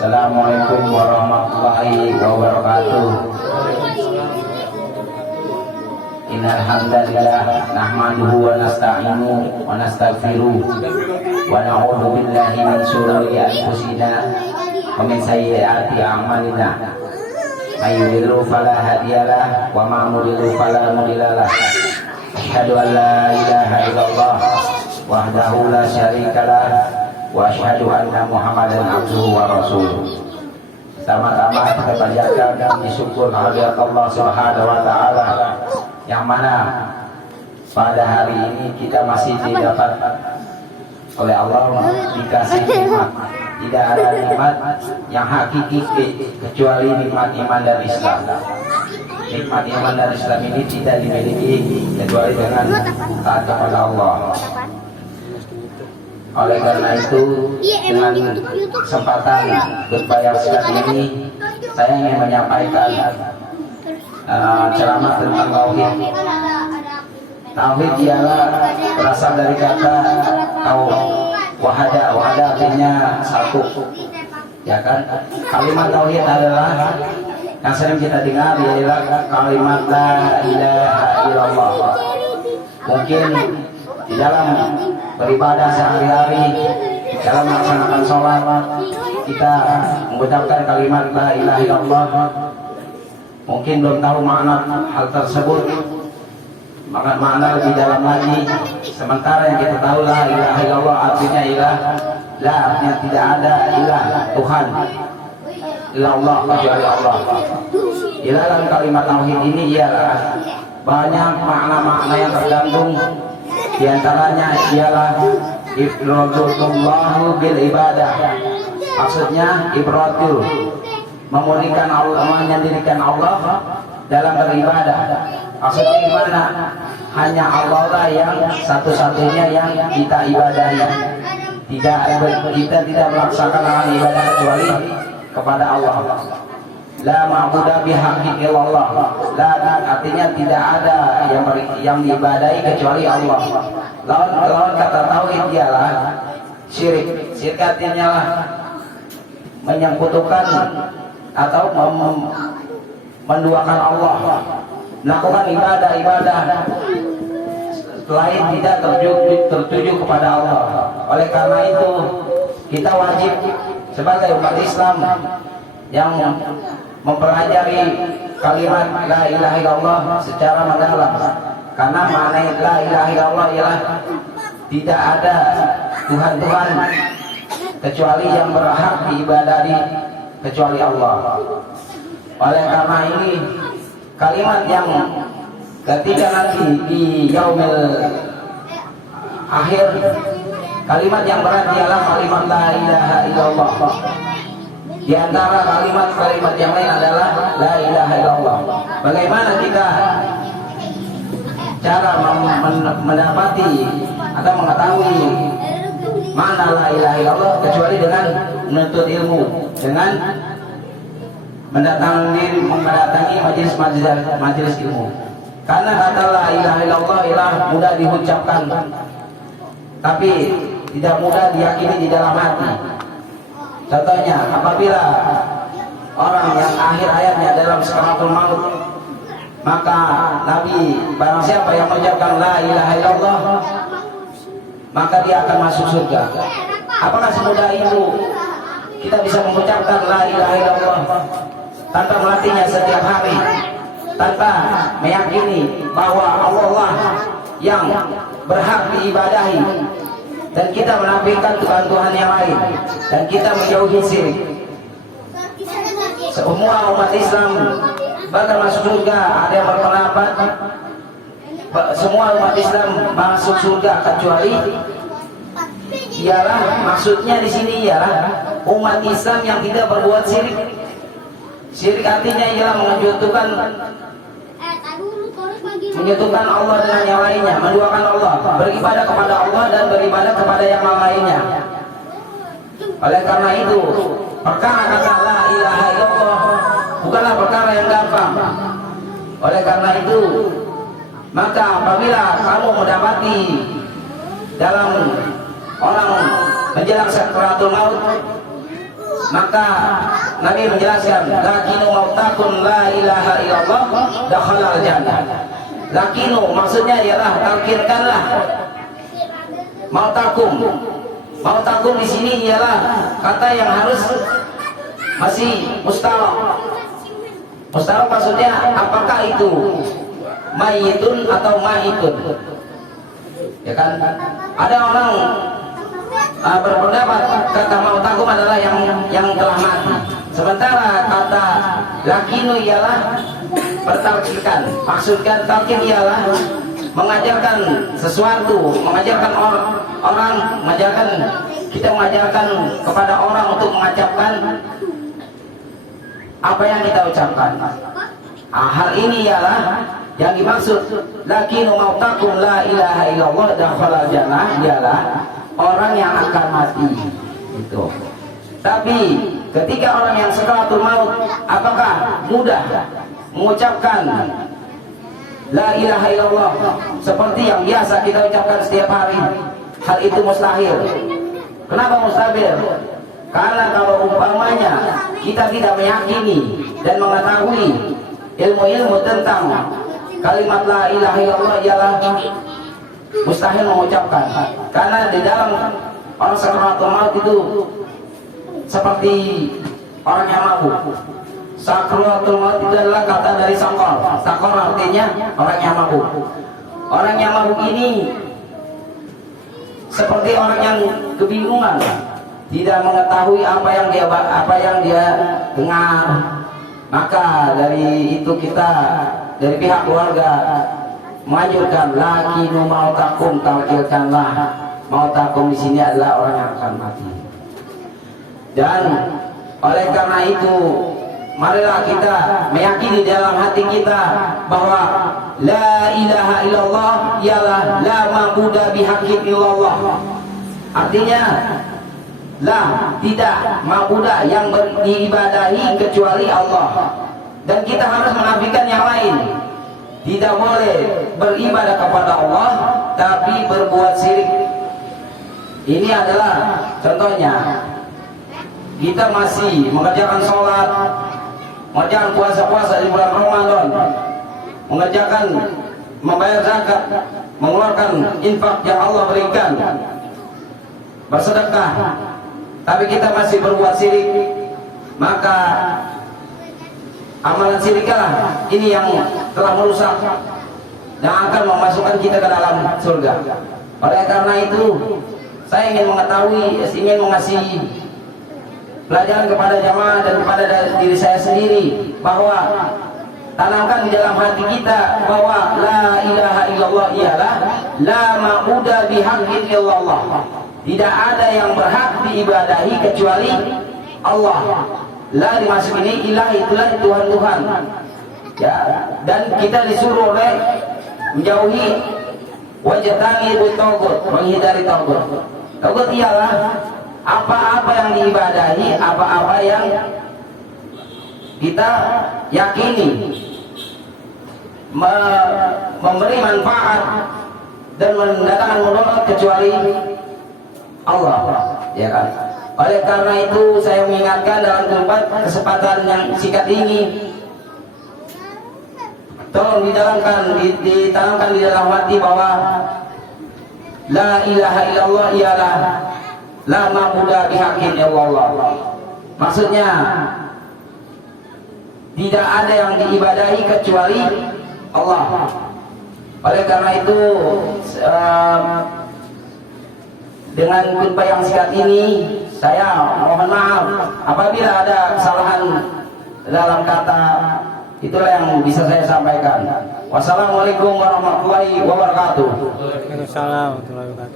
Assalamualaikum warahmatullahi wabarakatuh. Innal hamdalillah nahmaduhu wa nasta'inuhu wa nastaghfiruh wa na'udzu billahi min shururi anfusina wa min sayyiati a'malina. May yudhlil fala hadiyalah wa may yudlil fala mudhillalah. Asyhadu an la ilaha illallah wahdahu la syarikalah wa asyhadu anna Muhammadan abduhu wa rasuluh. Pertama-tama kita panjatkan puji syukur kehadirat Allah Subhanahu wa taala yang mana pada hari ini kita masih didapat oleh Allah dikasih nikmat. Tidak ada nikmat yang hakiki kecuali nikmat iman dan Islam. Nikmat iman dan Islam ini tidak dimiliki kecuali dengan taat kepada Allah. Oleh karena itu, dengan kesempatan berbayar sekali ini, saya ingin menyampaikan ceramah tentang tauhid. Tauhid ialah berasal dari kata wahada. Wahada artinya satu, ya kan? Kalimat tauhid adalah yang sering kita dengar ialah kalimat la ilaha illallah. Mungkin di dalam beribadah sehari-hari, dalam melaksanakan sholat, kita mengucapkan kalimat la ilaha illallah. Mungkin belum tahu makna hal tersebut, maka makna lebih dalam lagi. Sementara yang kita tahu la ilaha illallah artinya ilah, la artinya tidak ada ilah Tuhan illallah kecuali Allah. Ilah dalam kalimat tauhid ini ialah banyak makna-makna yang tergantung. Di antaranya ialah ifradullahu bil ibadah. Maksudnya ifradul, memurnikan Allah, menyendirikan Allah dalam beribadah. Maksudnya gimana? Hanya Allah lah yang satu-satunya yang kita ibadahi. Kita tidak melaksanakan ibadah kecuali kepada Allah. La ma'budu bihaqqi illallah. La artinya tidak ada yang diibadahi kecuali Allah. Lawan kata tauhid ialah syirik. Syirik artinya lah menyekutukan atau menduakan Allah, melakukan ibadah selain tidak tertuju kepada Allah. Oleh karena itu kita wajib sebagai umat Islam yang mempelajari kalimat la ilaha illallah secara mendalam, karena makna la ilaha illallah ialah tidak ada Tuhan kecuali yang berhak diibadahi kecuali Allah. Oleh karena ini kalimat yang ketika nanti di yaumil akhir, kalimat yang berat ialah kalimat la ilaha illallah. Di antara kalimat-kalimat yang lain adalah la ilaha illallah. Bagaimana kita cara mendapati atau mengetahui mana la ilaha illallah kecuali dengan menuntut ilmu, dengan mendatangi majelis ilmu. Karena kata la ilaha illallah ialah mudah diucapkan, tapi tidak mudah diyakini di dalam hati. Contohnya, apabila orang yang akhir hayatnya dalam sakaratul maut, maka Nabi, barang siapa yang mengucapkan la ilaha illallah, maka dia akan masuk surga. Apakah semudah itu kita bisa mengucapkan la ilaha illallah tanpa melatihnya setiap hari, tanpa meyakini bahwa Allah yang berhak diibadahi, dan kita menafikan Tuhan-Tuhan yang lain, dan kita menjauhi syirik? Semua umat Islam bakal masuk surga. Ada yang berpendapat semua umat Islam masuk surga kecuali, ialah maksudnya di sini ialah umat Islam yang tidak berbuat syirik. Syirik artinya ialah menyekutukan Allah dengan yang lainnya, menduakan Allah, beribadah kepada Allah dan beribadah kepada yang lainnya. Oleh karena itu, perkara kata la ilaha illallah bukanlah perkara yang gampang. Oleh karena itu, maka apabila kamu mendapati dalam orang menjelang sakaratul maut, Maka Nabi menjelaskan, lakinu mautakum la ilaha illallah dakhalal jannah. Lakinu maksudnya ialah talqinkanlah mautakum. Mautakum di sini ialah kata yang harus masih mustalaq. Mustalaq maksudnya apakah itu mayitun atau maitun? Ya kan? Ada orang berpendapat kata mautakum adalah yang telah mati. Sementara kata lakinu ialah bertalqinkan. Maksudkan talqin ialah mengajarkan sesuatu, mengajarkan orang, kita mengajarkan kepada orang untuk mengucapkan apa yang kita ucapkan. Hal ini ialah yang dimaksud lakinu mautakum la ilaha illallah dakhalal jannah, ialah orang yang akan mati itu. Tapi ketika orang yang sakaratul maut, apakah mudah mengucapkan la ilaha illallah seperti yang biasa kita ucapkan setiap hari? Hal itu mustahil. Kenapa mustahil? Karena kalau umpamanya kita tidak meyakini dan mengetahui ilmu-ilmu tentang kalimat la ilaha illallah, ialah mustahil mengucapkan. Karena di dalam orang sakaratul maut itu seperti orang yang mabuk. Sakaratul maut itu adalah kata dari sakor. Sakor artinya orang yang mabuk. Orang yang mabuk ini seperti orang yang kebingungan, tidak mengetahui apa yang dia dengar. Maka dari itu kita dari pihak keluarga menganjurkan lakinu mautakum, talqinkanlah mautakum di sini adalah orang yang akan mati. Dan oleh karena itu marilah kita meyakini dalam hati kita bahwa la ilaha illallah ialah la ma'budu bihaqqin illallah. Artinya la, tidak ma'budu yang diibadahi kecuali Allah. Dan kita harus menafikan yang lain. Tidak boleh beribadah kepada Allah tapi berbuat syirik. Ini adalah contohnya. Kita masih mengerjakan sholat, mengerjakan puasa-puasa di bulan Ramadan, mengerjakan membayar zakat, mengeluarkan infak yang Allah berikan, bersedekah, tapi kita masih berbuat syirik, maka amalan syiriklah ini yang telah merusak dan akan memasukkan kita ke dalam surga. Oleh karena itu, saya ingin mengetahui, ingin mengasih pelajaran kepada jamaah dan kepada diri saya sendiri, bahwa tanamkan di dalam hati kita bahwa la ilaha illallah ialah la ma'budu bihaqqin illallah. Tidak ada yang berhak diibadahi kecuali Allah. La dimasuk ini ilah, itulah Tuhan-Tuhan. Ya, dan kita disuruh oleh menjauhi wajatani tagut, menghindari tagut. Tagut ialah apa-apa yang diibadahi, apa-apa yang kita yakini memberi manfaat dan mendatangkan mudarat kecuali Allah, ya kan? Oleh karena itu saya mengingatkan dalam kesempatan yang singkat ini, tolong ditanamkan di dalam hati bahwa la ilaha illallah ialah la ma'budu bihaqqin illallah. Maksudnya tidak ada yang diibadahi kecuali Allah. Oleh karena itu dengan khutbah yang singkat ini saya mohon maaf apabila ada kesalahan dalam kata. Itulah yang bisa saya sampaikan. Wassalamualaikum warahmatullahi wabarakatuh. Waalaikumsalam warahmatullahi wabarakatuh.